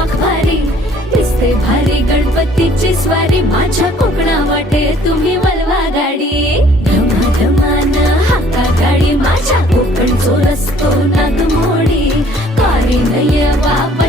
धमाक भारी दिसते भारी गणपतीची स्वारी माझ्या कोकणा वाटे तुम्ही वलवा गाडी धमाधमान हाका गाडी माझ्या कोकणचो रस्तो नागमोडी कारी नये बाबा